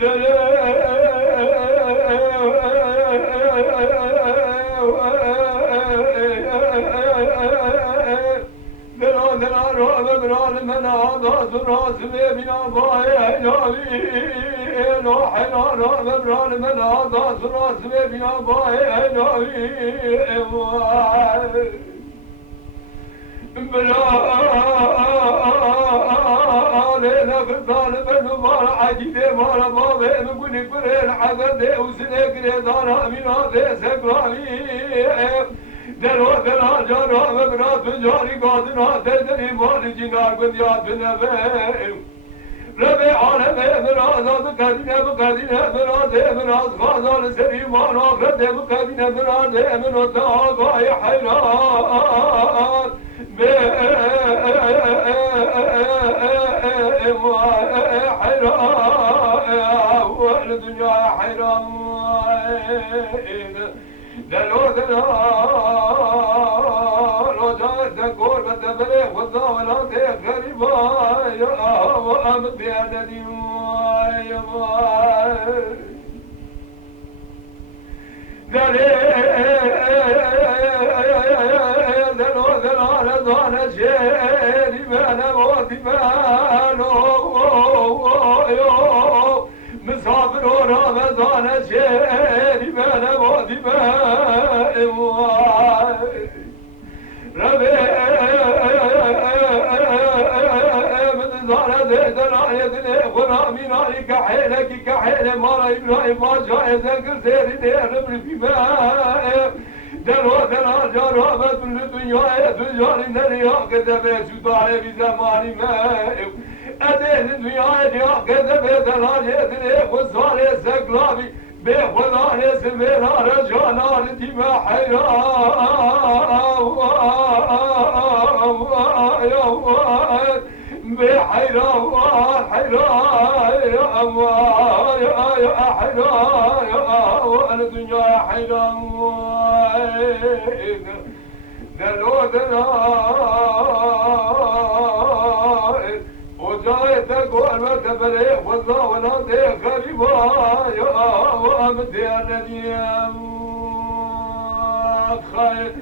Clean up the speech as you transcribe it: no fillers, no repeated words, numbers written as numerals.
لا من هذا راس بنا باي جالي لو حنا من هذا راس بنا باي جالي بلا ليلة في الظالم المبار عجيبة مالا بابي مقولي فرين حقا وسنك دارا من هذا سكراني دلو دلال جارا مبرات بجاري قادنا تدري مال جنار بنيات بنبي ربي عالمي براز بقدينه براز غازال سريمان آخرته بقدينه براز من وطاقاي حيران حيران والدنيا حيران دلو رجعت تقول بتبلغ والظالات غريبة يا وأمد يا ندي يا دلو شيري ما نموت مالو مسافر ورمضان شيري ما نموت مالو ربي من زارة دنايتني غرامي ناري كحيلك كحيل مارا إبراهيم ما جايز أكل سيري دير في ماء دلو دلا جرابت من الدنيا تجاري نريا كذبه شداري بزماني ماء أدين الدنيا يا كذبه دلا جيتني وصالي سكلابي بخداني سمينا رجانا لتما حيران بحيران حيران يا حيران يا الدنيا حيران دلو دلال وجاي تقول ما تبليغ والله ولا تيغ غريبا يا وامد يا نديم خير